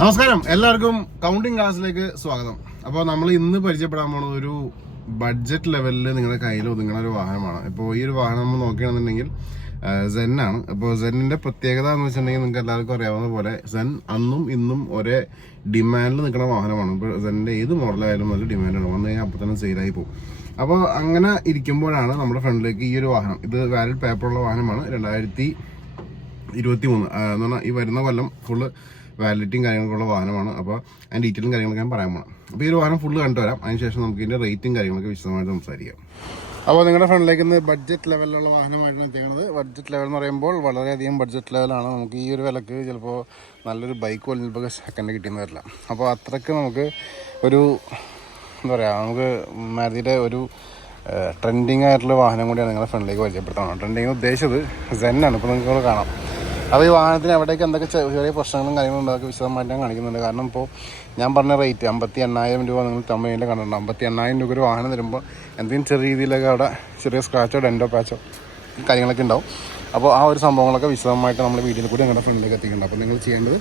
നമസ്കാരം, എല്ലാവർക്കും കൗണ്ടിങ് ക്ലാസ്സിലേക്ക് സ്വാഗതം. അപ്പോൾ നമ്മൾ ഇന്ന് പരിചയപ്പെടാൻ പോകുന്നത് ഒരു ബഡ്ജറ്റ് ലെവലിൽ നിങ്ങളുടെ കയ്യിൽ ഒതുങ്ങുന്ന ഒരു വാഹനമാണ്. ഇപ്പോൾ ഈ ഒരു വാഹനം നമ്മൾ നോക്കുകയാണെന്നുണ്ടെങ്കിൽ സെന്നാണ്. അപ്പോൾ സെന്നിൻ്റെ പ്രത്യേകത എന്ന് വെച്ചിട്ടുണ്ടെങ്കിൽ നിങ്ങൾക്ക് എല്ലാവർക്കും അറിയാവുന്ന പോലെ സെൻ അന്നും ഇന്നും ഒരേ ഡിമാൻഡിൽ നിൽക്കുന്ന വാഹനമാണ്. ഇപ്പോൾ സെന്നിൻ്റെ ഏത് മോഡലായാലും നല്ല ഡിമാൻഡാണ്, വന്നു കഴിഞ്ഞാൽ അപ്പോൾ തന്നെ സെയിലായി പോകും. അപ്പോൾ അങ്ങനെ ഇരിക്കുമ്പോഴാണ് നമ്മുടെ ഫ്രണ്ടിലേക്ക് ഈ ഒരു വാഹനം, ഇത് വാലിഡ് പേപ്പറുള്ള വാഹനമാണ്. 2023 എന്ന് പറഞ്ഞാൽ ഈ വരുന്ന കൊല്ലം ഫുള്ള് വാലിഡിറ്റിയും കാര്യങ്ങളൊക്കെയുള്ള വാഹനമാണ്. അപ്പോൾ അതിൻ്റെ ഡീറ്റെയിലും കാര്യങ്ങളൊക്കെ ഞാൻ പറയാൻ പോകണം. അപ്പോൾ ഈ ഒരു വാഹനം ഫുള്ള് കണ്ടുവരാം. അതിനുശേഷം നമുക്ക് ഇതിൻ്റെ റേറ്റും കാര്യങ്ങളൊക്കെ വിശദമായിട്ട് സംസാരിക്കാം. അപ്പോൾ നിങ്ങളുടെ ഫ്രണ്ടിലേക്ക് ഇന്ന് ബഡ്ജറ്റ് ലെവലിലുള്ള വാഹനമായിട്ടാണ് എത്തിക്കുന്നത്. ബഡ്ജറ്റ് ലെവൽ എന്ന് പറയുമ്പോൾ വളരെയധികം ബഡ്ജറ്റ് ലെവലാണ്. നമുക്ക് ഈ ഒരു വിലക്ക് ചിലപ്പോൾ നല്ലൊരു ബൈക്ക് പോലും ചിലപ്പോൾ സെക്കൻഡ് കിട്ടിയെന്ന് വരില്ല. അപ്പോൾ അത്രയ്ക്ക് നമുക്ക് ഒരു എന്താ പറയുക, നമുക്ക് മാരുതിയുടെ ഒരു ട്രെൻഡിങ് ആയിട്ടുള്ള വാഹനം കൂടിയാണ് നിങ്ങളുടെ ഫ്രണ്ടിലേക്ക് പരിചയപ്പെടുത്തുന്നത്. ട്രെൻഡിങ് ഉദ്ദേശിച്ചത് സെന്നാണ്. ഇപ്പോൾ നിങ്ങൾക്ക് കാണാം. അപ്പോൾ ഈ വാഹനത്തിന് എവിടേക്ക് എന്തൊക്കെ ചെറിയ പ്രശ്നങ്ങളും കാര്യങ്ങളും ഉണ്ടാക്കി വിശദമായിട്ട് ഞാൻ കാണിക്കുന്നുണ്ട്. കാരണം ഇപ്പോൾ ഞാൻ പറഞ്ഞ റേറ്റ് 58,000 രൂപ നിങ്ങൾ തമിഴിൽ കണ്ടിട്ടുണ്ട്. 58,000 രൂപ ഒരു വാഹനം തരുമ്പോൾ എന്തെങ്കിലും ചെറിയ രീതിയിലൊക്കെ അവിടെ ചെറിയ സ്ക്രാച്ചോ ഡെൻറ്റോ പാച്ചോ കാര്യങ്ങളൊക്കെ ഉണ്ടാവും. അപ്പോൾ ആ ഒരു സംഭവങ്ങളൊക്കെ വിശദമായിട്ട് നമ്മൾ വീഡിയോയിൽ കൂടി നിങ്ങളുടെ ഫ്രണ്ടിലേക്ക് എത്തിക്കുന്നുണ്ട്. അപ്പോൾ നിങ്ങൾ ചെയ്യേണ്ടത്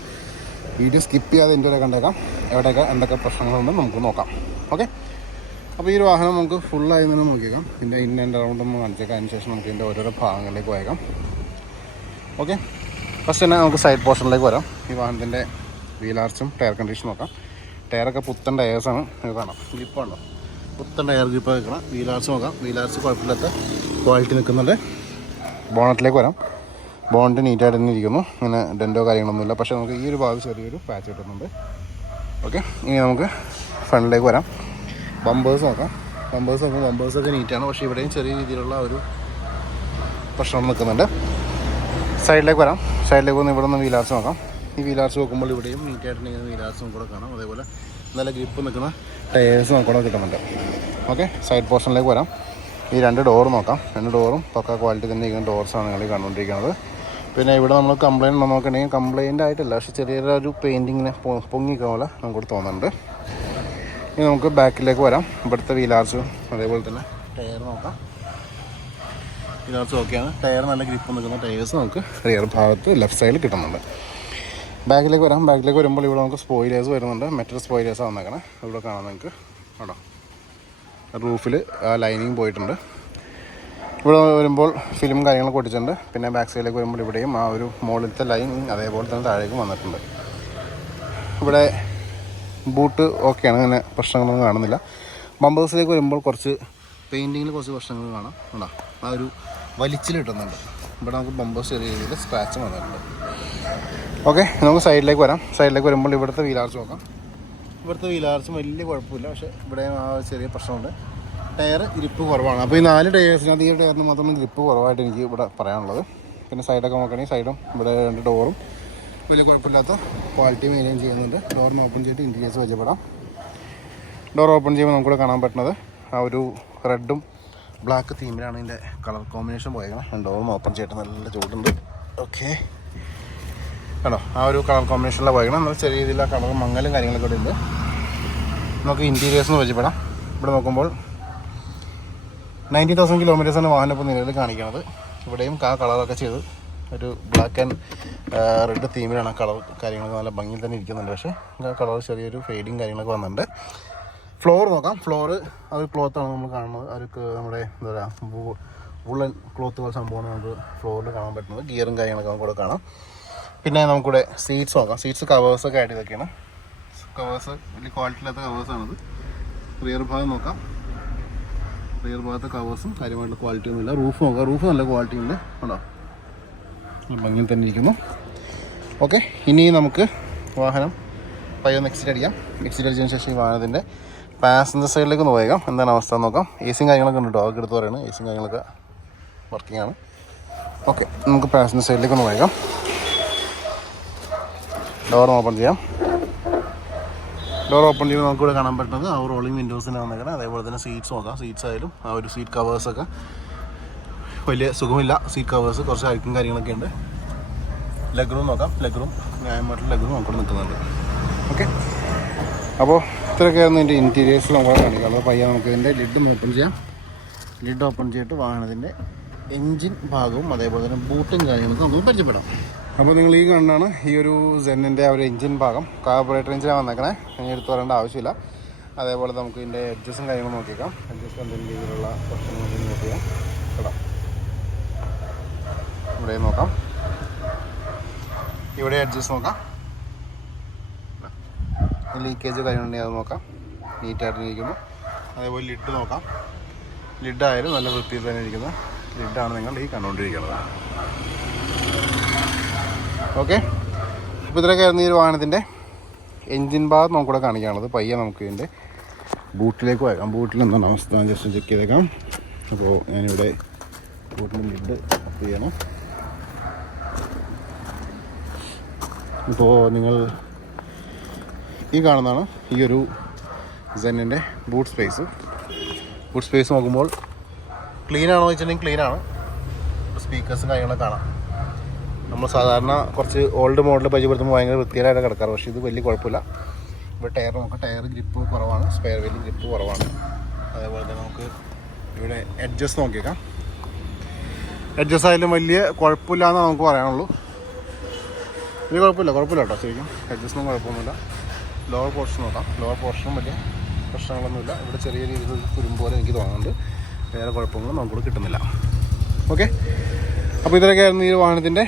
വീഡിയോ സ്കിപ്പ് ചെയ്യാതെ എൻ്റെ വരെ കണ്ടേക്കാം. എവിടെയൊക്കെ എന്തൊക്കെ പ്രശ്നങ്ങളുണ്ടെന്ന് നമുക്ക് നോക്കാം. ഓക്കെ, അപ്പോൾ ഈ ഒരു വാഹനം നമുക്ക് ഫുള്ളായി തന്നെ നോക്കിയേക്കാം. ഇതിൻ്റെ ഇൻ ആൻഡ് അറൗണ്ട് ഒന്ന് കാണിച്ചേക്കാം. അതിന് ശേഷം നമുക്ക് ഇതിൻ്റെ ഓരോരോ ഭാഗങ്ങളിലേക്ക് പോയേക്കാം. ഓക്കെ, ഫസ്റ്റ് തന്നെ നമുക്ക് സൈഡ് പോർഷനിലേക്ക് വരാം. ഈ വാഹനത്തിൻ്റെ വീൽ ആർച്ചും ടയർ കണ്ടീഷനും നോക്കാം. ടയറൊക്കെ പുത്തൻ ടയേഴ്സാണ്. ഇത് കാണാം, ഗ്രിപ്പുണ്ടോ, പുത്തൻ ടയർ ഗ്രിപ്പ് വെക്കണം. വീൽ ആർച്ച് നോക്കാം. വീൽ ആർച്ച് കുഴപ്പമില്ലാത്ത ക്വാളിറ്റി നിൽക്കുന്നുണ്ട്. ബോണറ്റിലേക്ക് വരാം. ബോണറ്റ് നീറ്റായിട്ട് തന്നെ ഇരിക്കുന്നു. ഇങ്ങനെ ഡെൻറ്റോ കാര്യങ്ങളൊന്നുമില്ല. പക്ഷേ നമുക്ക് ഈ ഒരു ഭാഗം ചെറിയൊരു പാച്ച് കിട്ടുന്നുണ്ട്. ഓക്കെ, ഇനി നമുക്ക് ഫ്രണ്ടിലേക്ക് വരാം. ബമ്പേഴ്സ് നോക്കാം. ബമ്പേഴ്സൊക്കെ നീറ്റാണ്. പക്ഷേ ഇവിടെയും ചെറിയ രീതിയിലുള്ള ഒരു പ്രശ്നം നിൽക്കുന്നുണ്ട്. സൈഡിലേക്ക് വരാം. സൈഡിലേക്ക് വന്ന് ഇവിടെ നിന്ന് വീലാർച്ച് നോക്കാം. ഈ വീലാർച്ച് നോക്കുമ്പോൾ ഇവിടെയും നീറ്റായിട്ടുണ്ടെങ്കിൽ വീലാർച്ചും കൂടെ കാണാം. അതേപോലെ നല്ല ഗ്രിപ്പ് നിൽക്കുന്ന ടയേഴ്സ് നമുക്കൂടെ കിട്ടുന്നുണ്ട്. ഓക്കെ, സൈഡ് പോർഷനിലേക്ക് വരാം. ഈ രണ്ട് ഡോർ നോക്കാം. രണ്ട് ഡോറും പക്ക ക്വാളിറ്റി തന്നെ ഇരിക്കുന്ന ഡോർസാണ് നിങ്ങൾ കണ്ടുകൊണ്ടിരിക്കുന്നത്. പിന്നെ ഇവിടെ നമ്മൾ കംപ്ലയിൻറ്റ് നോക്കുകയാണെങ്കിൽ കംപ്ലയിൻ്റ് ആയിട്ടില്ല, പക്ഷേ ചെറിയൊരു പെയിൻറ്റിങ്ങിനെ പൊങ്ങിക്കുന്ന പോലെ നമുക്കിവിടെ തോന്നുന്നുണ്ട്. ഇനി നമുക്ക് ബാക്കിലേക്ക് വരാം. ഇവിടുത്തെ വീലാർച്ചും അതേപോലെ തന്നെ ടയർ നോക്കാം. വീലാർച്ച് ഓക്കെയാണ്. ടയർ നല്ല ഗ്രിപ്പ് നിൽക്കുന്ന ടയേഴ്സ് നമുക്ക് റിയർ ഭാഗത്ത് ലെഫ്റ്റ് സൈഡിൽ കിട്ടുന്നുണ്ട്. ബാക്കിലേക്ക് വരാം. ബാക്കിലേക്ക് വരുമ്പോൾ ഇവിടെ നമുക്ക് സ്പോയിലേഴ്സ് വരുന്നുണ്ട്. മെറ്റൽ സ്പോയിലേഴ്സാണ് വന്നേക്കണേ. ഇവിടെ കാണാം നിങ്ങൾക്ക്. കേട്ടോ, റൂഫിൽ ആ ലൈനിങ് പോയിട്ടുണ്ട്. ഇവിടെ വരുമ്പോൾ ഫിലിം കാര്യങ്ങളൊക്കെ ഒട്ടിച്ചിട്ടുണ്ട്. പിന്നെ ബാക്ക് സൈഡിലേക്ക് വരുമ്പോൾ ഇവിടെയും ആ ഒരു മുകളിലത്തെ ലൈൻ അതേപോലെ തന്നെ താഴേക്കും വന്നിട്ടുണ്ട്. ഇവിടെ ബൂട്ട് ഓക്കെയാണ്, അങ്ങനെ പ്രശ്നങ്ങളൊന്നും കാണുന്നില്ല. ബമ്പേഴ്സിലേക്ക് വരുമ്പോൾ കുറച്ച് പെയിൻറ്റിങ്ങിൽ കുറച്ച് പ്രശ്നങ്ങൾ കാണാം. കേട്ടോ, ആ ഒരു വലിച്ചിൽ കിട്ടുന്നുണ്ട്. ഇവിടെ നമുക്ക് ബമ്പേഴ്സ് ചെറിയ രീതിയിൽ സ്ക്രാച്ച് വന്നിട്ടുണ്ട്. ഓക്കെ, നമുക്ക് സൈഡിലേക്ക് വരാം. സൈഡിലേക്ക് വരുമ്പോൾ ഇവിടുത്തെ വീലാർച്ച് നോക്കാം. ഇവിടുത്തെ വീലാർച്ചും വലിയ കുഴപ്പമില്ല, പക്ഷേ ഇവിടെ ആ ചെറിയ പ്രശ്നമുണ്ട്. ടയർ ഗ്രിപ്പ് കുറവാണ്. അപ്പോൾ ഈ 4 ടയേഴ്സിനകത്ത് ഈ ടയറിന് മാത്രമേ ഗ്രിപ്പ് കുറവായിട്ട് എനിക്ക് ഇവിടെ പറയാനുള്ളത്. പിന്നെ സൈഡൊക്കെ നോക്കുകയാണെങ്കിൽ സൈഡും ഇവിടെ 2 ഡോറും വലിയ കുഴപ്പമില്ലാത്ത ക്വാളിറ്റി മെയിൻറ്റെയിൻ ചെയ്യുന്നുണ്ട്. ഡോറിന് ഓപ്പൺ ചെയ്തിട്ട് ഇൻറ്റീരിയേഴ്സ് പരിചയപ്പെടാം. ഡോർ ഓപ്പൺ ചെയ്യുമ്പോൾ നമുക്കിവിടെ കാണാൻ പറ്റുന്നത് ആ ഒരു റെഡും ബ്ലാക്ക് തീമിലാണ് ഇതിൻ്റെ കളർ കോമ്പിനേഷൻ പോയേക്കണം. ഡോറും ഓപ്പൺ ചെയ്തിട്ട് നല്ല ചൂടുണ്ട്. ഓക്കെ, കേട്ടോ, ആ ഒരു കളർ കോമ്പിനേഷനിലാണ് പോയേക്കണം. നല്ല ചെറിയ രീതിയിൽ ആ കളർ മങ്ങലും കാര്യങ്ങളൊക്കെ ഇവിടെ ഉണ്ട്. നമുക്ക് ഇൻറ്റീരിയേഴ്സിന് പരിചയപ്പെടാം. ഇവിടെ നോക്കുമ്പോൾ 90,000 കിലോമീറ്റേഴ്സാണ് വാഹനം ഇപ്പോൾ നിലവിൽ കാണിക്കുന്നത്. ഇവിടെയും ആ കളറൊക്കെ ചെയ്ത് ഒരു ബ്ലാക്ക് ആൻഡ് റെഡ് തീമിലാണ് കളർ കാര്യങ്ങളൊക്കെ നല്ല ഭംഗിയിൽ തന്നെ ഇരിക്കുന്നുണ്ട്. പക്ഷേ ആ കളർ ചെറിയൊരു ഫെയ്ഡിങ് കാര്യങ്ങളൊക്കെ വന്നിട്ടുണ്ട്. ഫ്ലോർ നോക്കാം. ഫ്ലോറ് ആ ഒരു ക്ലോത്താണ് നമ്മൾ കാണുന്നത്. ഒരു നമ്മുടെ എന്താ പറയുക, വുളൻ ക്ലോത്ത് പോലെ സംഭവമാണ് നമുക്ക് ഫ്ലോറിൽ കാണാൻ പറ്റുന്നത്. ഗിയറും കാര്യങ്ങളൊക്കെ നമുക്കിവിടെ കാണാം. പിന്നെ നമുക്കിവിടെ സീറ്റ്സ് നോക്കാം. സീറ്റ്സ് കവേഴ്സൊക്കെ ആയിട്ട് ഇതൊക്കെയാണ്. കവേഴ്സ് വലിയ ക്വാളിറ്റി ഇല്ലാത്ത കവേഴ്സാണിത്. റിയർ ഭാഗം നോക്കാം. റിയർ ഭാഗത്തെ കവേഴ്സും കാര്യമായിട്ടുള്ള ക്വാളിറ്റി ഒന്നുമില്ല. റൂഫ് നോക്കാം. റൂഫ് നല്ല ക്വാളിറ്റി ഉണ്ട്. ഉണ്ടോ, ഭംഗിയിൽ തന്നെ ഇരിക്കുന്നു. ഓക്കെ, ഇനി നമുക്ക് വാഹനം പയ്യൊന്ന് എക്സിറ്റ് അടിക്കാം. എക്സിറ്റ് അടിച്ചതിന് ശേഷം ഈ വാഹനത്തിൻ്റെ പാസഞ്ചർ സൈഡിലേക്ക് ഒന്ന് പോയേക്കാം. എന്താണ് അവസ്ഥ എന്ന് നോക്കാം. എ സിയും കാര്യങ്ങളൊക്കെ ഉണ്ട് കേട്ടോ. അതൊക്കെ എടുത്ത് പറയുന്നത് എ സിയും കാര്യങ്ങളൊക്കെ വർക്കിംഗ് ആണ്. ഓക്കെ, നമുക്ക് പാസഞ്ചർ സൈഡിലേക്ക് ഒന്ന് പോയേക്കാം. ഡോർ ഓപ്പൺ ചെയ്യാം. ഡോർ ഓപ്പൺ ചെയ്യുമ്പോൾ നമുക്കിവിടെ കാണാൻ പറ്റുന്നത് ആ റോളിംഗ് വിൻഡോസിൻ്റെ വന്നേക്കണം. അതേപോലെ തന്നെ സീറ്റ്സ് നോക്കാം. സീറ്റ്സ് ആയാലും ആ ഒരു സീറ്റ് കവേഴ്സൊക്കെ വലിയ സുഖമില്ല. സീറ്റ് കവേഴ്സ് കുറച്ച് അഴുക്കും കാര്യങ്ങളൊക്കെ ഉണ്ട്. ലെഗ് റൂം നോക്കാം. ലെഗ് റൂം ന്യായമായിട്ടുള്ള ലെഗ് റൂം നമുക്കിവിടെ നിൽക്കുന്നുണ്ട്. ഓക്കെ, അപ്പോൾ ഇത്രയൊക്കെയായിരുന്നു ഇതിൻ്റെ ഇൻറ്റീരിയേഴ്സ് നമ്മളെ കാണിക്കാം. അത് പയ്യെ നമുക്ക് ഇതിൻ്റെ ലിഡ് ഓപ്പൺ ചെയ്യാം. ലിഡ് ഓപ്പൺ ചെയ്തിട്ട് വാഹനത്തിൻ്റെ എൻജിൻ ഭാഗവും അതേപോലെ തന്നെ ബൂട്ടും കാര്യങ്ങളൊക്കെ നമുക്ക് പരിചയപ്പെടാം. അപ്പോൾ നിങ്ങൾ ഈ കാണുന്നതാണ് ഈ ഒരു സെന്നിൻ്റെ ഒരു എഞ്ചിൻ ഭാഗം. കാർബറേറ്റർ എഞ്ചിനാണ് വന്നേക്കണേ, ഇനി എടുത്ത് പറയേണ്ട ആവശ്യമില്ല. അതേപോലെ നമുക്ക് ഇതിൻ്റെ എഡ്ജസും കാര്യങ്ങളും നോക്കിയേക്കാം. എഡ്ജസ് എന്തെങ്കിലും രീതിയിലുള്ള പ്രശ്നങ്ങൾ നോക്കിയാൽ കേട്ടോ. ഇവിടെ നോക്കാം, ഇവിടെ അഡ്ജസ്റ്റ് നോക്കാം. ലീക്കേജ് കാര്യങ്ങളുണ്ടെങ്കിൽ അത് നോക്കാം, നീറ്റായിട്ട് ഇരിക്കുന്നു. അതേപോലെ ലിഡ് നോക്കാം. ലിഡായാലും നല്ല വൃത്തിയിൽ തന്നെ ഇരിക്കുന്ന ലിഡാണ് നിങ്ങൾ ഈ കണ്ടുകൊണ്ടിരിക്കുന്നത്. ഓക്കെ, അപ്പോൾ ഇതിലൊക്കെയായിരുന്നു ഈ ഒരു വാഹനത്തിൻ്റെ എൻജിൻ ഭാഗം നമുക്കിവിടെ കാണിക്കാനുള്ളത്. പയ്യെ നമുക്ക് ഇതിൻ്റെ ബൂട്ടിലേക്ക് പോയേക്കാം. ബൂട്ടിൽ എന്താണ് അവസ്ഥ ജസ്റ്റ് ചെക്ക് ചെയ്തേക്കാം. അപ്പോൾ ഞാനിവിടെ ബൂട്ടിൻ്റെ ലിഡ് ഓഫ് ചെയ്യണം. ഇപ്പോൾ നിങ്ങൾ ഈ കാണുന്നതാണ് ഈ ഒരു സെന്നിൻ്റെ ബൂട്ട് സ്പേസ്. ബൂട്ട് സ്പേസ് നോക്കുമ്പോൾ ക്ലീൻ ആണോ എന്ന് വെച്ചിട്ടുണ്ടെങ്കിൽ ക്ലീനാണ്. സ്പീക്കേഴ്സും കാര്യങ്ങളൊക്കെ കാണാം. നമ്മൾ സാധാരണ കുറച്ച് ഓൾഡ് മോഡൽ പരിചയപ്പെടുത്തുമ്പോൾ ഭയങ്കര വൃത്തിയിലായിട്ട് കിടക്കാറ്, പക്ഷേ ഇത് വലിയ കുഴപ്പമില്ല. ഇവിടെ ടയർ നോക്കാം, ടയർ ഗ്രിപ്പ് കുറവാണ്, സ്പെയർ വീലിൽ ഗ്രിപ്പ് കുറവാണ്. അതേപോലെ തന്നെ നമുക്ക് ഇവിടെ എഡ്ജസ് നോക്കിയേക്കാം. എഡ്ജസ് ആയാലും വലിയ കുഴപ്പമില്ല എന്ന് നമുക്ക് പറയാനുള്ളൂ. വലിയ കുഴപ്പമില്ല കേട്ടോ, ശരിക്കും എഡ്ജസ്റ്റൊന്നും കുഴപ്പമൊന്നുമില്ല. ലോവർ പോർഷൻ നോക്കാം. ലോവർ പോർഷനും വലിയ പ്രശ്നങ്ങളൊന്നുമില്ല. ഇവിടെ ചെറിയ രീതിയിൽ തുരുമ്പ് പോലെ എനിക്ക് തോന്നുന്നുണ്ട്. വേറെ കുഴപ്പങ്ങളൊന്നും നമുക്കിവിടെ കിട്ടുന്നില്ല. ഓക്കെ, അപ്പോൾ ഇതിലൊക്കെയായിരുന്നു ഈ വാഹനത്തിൻ്റെ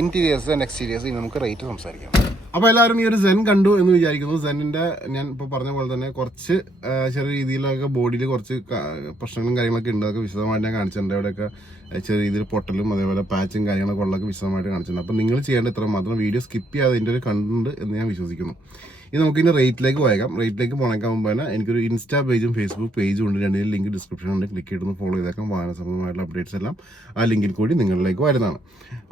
ഇൻറ്റീരിയേഴ്സ് ആൻഡ് എക്സ്റ്റീരിയേഴ്സ്. ഇനി നമുക്ക് റേറ്റ് സംസാരിക്കാം. അപ്പോൾ എല്ലാവരും ഈ ഒരു സെൻ കണ്ടു എന്ന് വിചാരിക്കുന്നു. സെന്നിൻ്റെ ഞാൻ ഇപ്പോൾ പറഞ്ഞ പോലെ തന്നെ കുറച്ച് ചെറിയ രീതിയിലൊക്കെ ബോഡിയിൽ കുറച്ച് പ്രശ്നങ്ങളും കാര്യങ്ങളൊക്കെ ഉണ്ട്. അതൊക്കെ വിശദമായിട്ട് ഞാൻ കാണിച്ചിട്ടുണ്ട്. അവിടെയൊക്കെ ചെറിയ രീതിയിൽ പൊട്ടലും അതേപോലെ പാച്ചും കാര്യങ്ങളൊക്കെ ഉള്ളതൊക്കെ വിശദമായിട്ട് കാണിച്ചിട്ടുണ്ട്. അപ്പോൾ നിങ്ങൾ ചെയ്യേണ്ട ഇത്ര മാത്രം വീഡിയോ സ്കിപ്പ് ചെയ്യാതെ ഇതിൻ്റെ ഒരു കണ്ടുണ്ട് എന്ന് ഞാൻ വിശ്വസിക്കുന്നു. ഇനി നമുക്കിനി റേറ്റിലേക്ക് പോയേക്കാം. റേറ്റിലേക്ക് പോകണേക്കാൻ മുമ്പ് തന്നെ എനിക്കൊരു ഇൻസ്റ്റാ പേജും ഫേസ്ബുക്ക് പേജും ഉണ്ട്. രണ്ടിനും ലിങ്ക് ഡിസ്ക്രിപ്ഷനുണ്ട്. ക്ലിക്ക് ചെയ്തൊന്ന് ഫോളോ ചെയ്തേക്കാം. വാഹന സംബന്ധമായിട്ടുള്ള അപ്ഡേറ്റ്സ് എല്ലാം ആ ലിങ്കിൽ കൂടി നിങ്ങളിലേക്ക് വരുന്നതാണ്.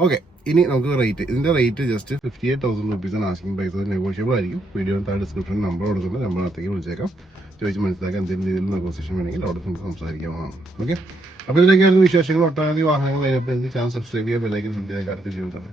ഓക്കെ, ഇനി നമുക്ക് റേറ്റ്. ഇതിൻ്റെ റേറ്റ് ജസ്റ്റ് 58,000 റുപ്പീസാണ് ആസ്കിംഗ് പ്രൈസ്. നെഗോഷ്യബിൾ ആയിരിക്കും. വീഡിയോ താഴെ ഡിസ്ക്രിപ്ഷനിൽ നമ്പർ കൊടുക്കുന്നുണ്ട്. നമ്പറിനകത്തേക്ക് വിളിച്ചേക്കാം. ചോദിച്ച് മനസ്സിലാക്കാൻ എന്തെങ്കിലും രീതിയിൽ നെഗോസിയേഷൻ വേണമെങ്കിൽ അവിടെ നമുക്ക് സംസാരിക്കാവുന്നതാണ്. ഓക്കെ, അപ്പോൾ ഇതിലേക്കായിരുന്നു വിശേഷങ്ങൾ. ഒട്ടനവധി വാഹനങ്ങൾ കഴിഞ്ഞപ്പോൾ ചാനൽ സബ്സ്ക്രൈബ് ചെയ്യുക, ബെല്ലൈക്കൻ അടുത്ത ജീവിതം.